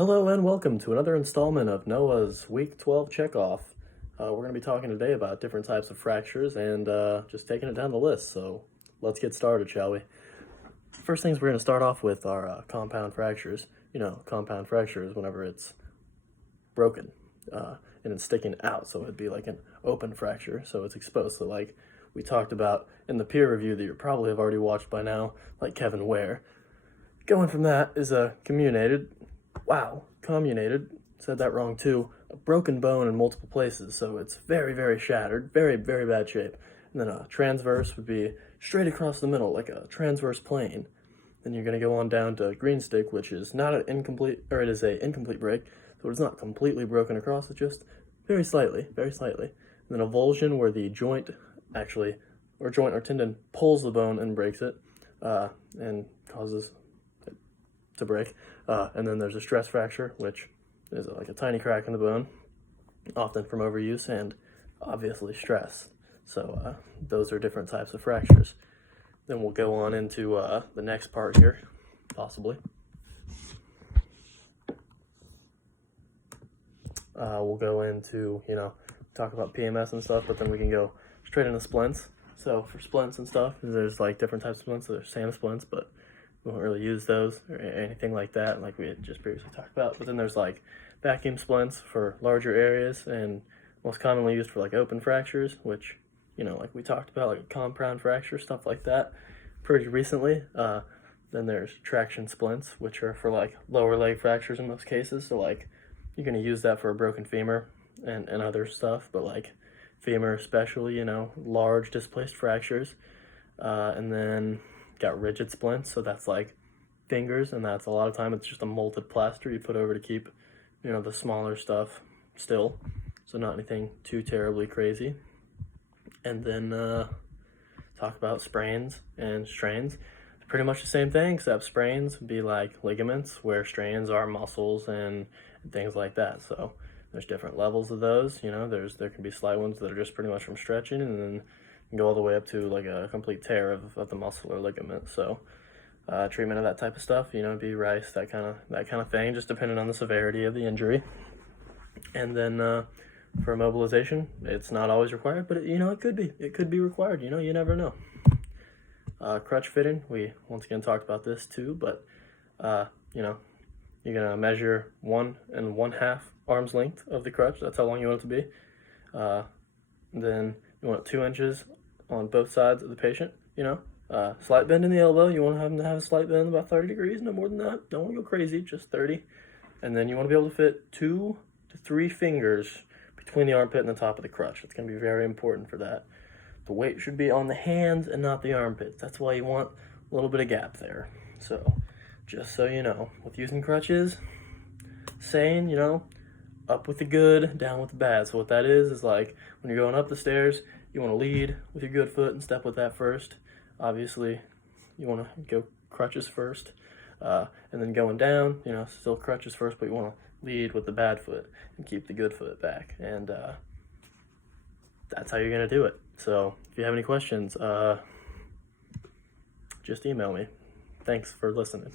Hello and welcome to another installment of Noah's Week 12 Checkoff. We're going to be talking today about different types of fractures and just taking it down the list. So let's get started, shall we? First things we're going to start off with are compound fractures. Compound fractures whenever it's broken and it's sticking out. So it'd be like an open fracture, so it's exposed. So like we talked about in the peer review that you probably have already watched by now, like Kevin Ware. Going from that is a comminuted, said that wrong too, a broken bone in multiple places, so it's very, very shattered, very, very bad shape. And then a transverse would be straight across the middle, like a transverse plane. Then you're going to go on down to green stick, which is not an incomplete, or it is a incomplete break, so it's not completely broken across, it's just very slightly. And then a avulsion, where the joint or tendon pulls the bone and breaks it, and causes it to break. And then there's a stress fracture, which is like a tiny crack in the bone, often from overuse and obviously stress. So those are different types of fractures. Then we'll go on into the next part here, possibly. We'll go into, talk about PMS and stuff, but then we can go straight into splints. So for splints and stuff, there's like different types of splints. So there's SAM splints, but we won't really use those or anything like that, like we had just previously talked about. But then there's like vacuum splints for larger areas and most commonly used for like open fractures, which, like we talked about, like compound fracture, stuff like that pretty recently. Then there's traction splints, which are for like lower leg fractures in most cases. So like you're going to use that for a broken femur and other stuff, but like femur especially, large displaced fractures. And then got rigid splints, so that's like fingers, and that's a lot of time it's just a molded plaster you put over to keep the smaller stuff still, so not anything too terribly crazy. And then talk about sprains and strains. It's pretty much the same thing, except sprains would be like ligaments, where strains are muscles and things like that. So there's different levels of those. There can be slight ones that are just pretty much from stretching, and then go all the way up to like a complete tear of the muscle or ligament. So treatment of that type of stuff, be rice, that kind of thing, just depending on the severity of the injury. And then for immobilization, it's not always required, but it could be required. You never know. Crutch fitting, we once again talked about this too, but you're gonna measure 1 1/2 arm's length of the crutch. That's how long you want it to be. Then you want 2 inches on both sides of the patient, slight bend in the elbow. You want them to have a slight bend about 30 degrees, no more than that. Don't want to go crazy, just 30. And then you want to be able to fit 2 to 3 fingers between the armpit and the top of the crutch. It's going to be very important for that. The weight should be on the hands and not the armpits. That's why you want a little bit of gap there. So just so you know, with using crutches, saying, up with the good, down with the bad. So what that is like when you're going up the stairs, you want to lead with your good foot and step with that first. Obviously, you want to go crutches first. And then going down, still crutches first, but you want to lead with the bad foot and keep the good foot back. And that's how you're going to do it. So if you have any questions, just email me. Thanks for listening.